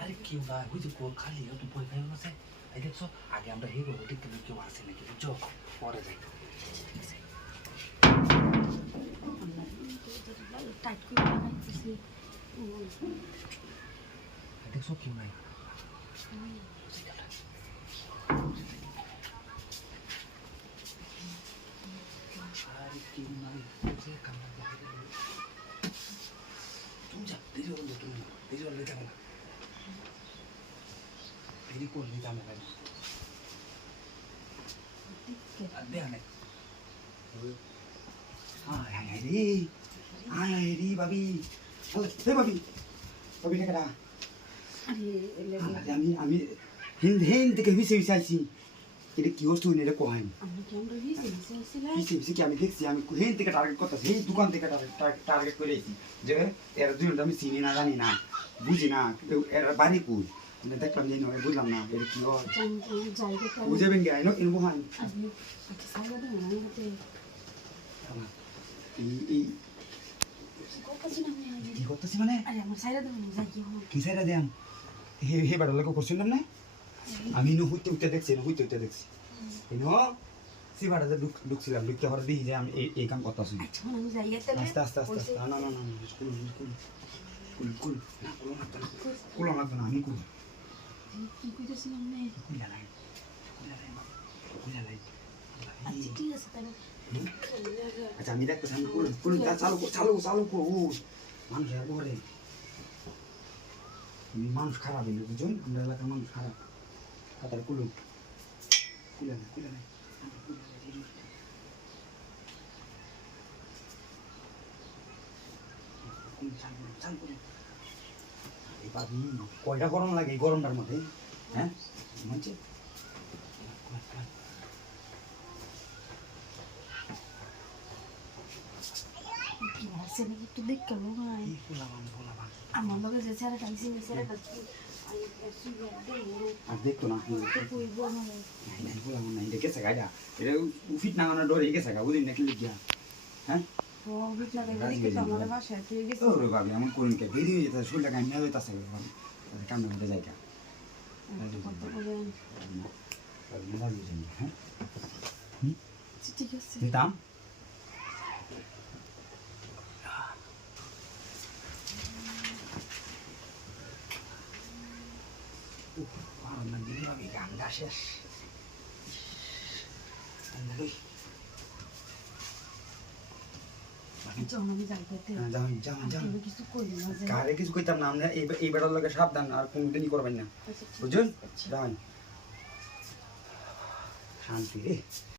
আরে কেউ না ওই যে খালি একটু বই খাই আছে এই দেখছো আগে আমরা হে করবো ঠিক কিন্তু কেউ আসে নাকি বুঝছো পরে যাই দেখছো কেউ নাই আরে কেউ নাই কান্না তুমি যা দেরি হলো তুমি দেরি হলে যাবে না দেরি করলে যাবে না দেয়া নেই আয় রে আয় রে ভাবি হে ভাবি ভাবি না আমি আমি হিন্দ হিন্দ থেকে হিসে হিসাইছি এটা কি বস্তু এটা কোহাই হিসে কি আমি দেখছি আমি হিন্দ থেকে টার্গেট করতেছি এই দোকান থেকে টার্গেট করে এসেছি যে এরা দুজনটা আমি চিনি না জানি না বুঝি না এরা বাড়ি কুল দেখলাম যে নয় বুঝলাম না এটা কি হয় বুঝাবেন কি আইনো এরকম হয় কি করতেছি মানে কি সাইডা দেন হে হে বাড়ার লোক করছিলাম না আমি নো হইতে হইতে দেখছি না হইতে হইতে দেখছি নো সি বাড়াতে ঢুকছিলাম ঢুকতে হরে দেখি যে আমি এই কাম করতেছি আস্তে আস্তে আস্তে না না না না কুল কুল কুল কুল কুল আমার না আমি কুল কি কইতেছিলাম না কুলা লাই ঠিক আছে তাহলে আচ্ছা আমি দেখতেছি আমি কুল কুল চালু চালু চালু করুন মানুষ আর বলে মানুষ খারাপ হইল বুঝুন আমরা এলাকার মানুষ খারাপ তাড়াতাড়ি কুলুন কুলে না কয়টা গরম লাগে এই গরমটার মধ্যে হ্যাঁ মানছে একটু দেখ কেন আমার লগে যে ছেলেটা আইসি ছেলেটা আর দেখতো না বললাম না এটা গেছে গাড়িটা এটা উফিট নাগানো ডরে গেছে গা বুঝলি নাকি লিখিয়া হ্যাঁ ওরে ভাবি এমন করুন কে বেরিয়ে যেতে শরীরটা গাড়ি নিয়ে যেতে আসে কামড়ে মধ্যে যাই হ্যাঁ ঠিক আছে দিতাম গানটা শেষ কারে কিছু কইতাম না আমরা এই বেড়ার লোকের সাবধান আর কোনদিনই করবেন না বুঝুন শান্তি রে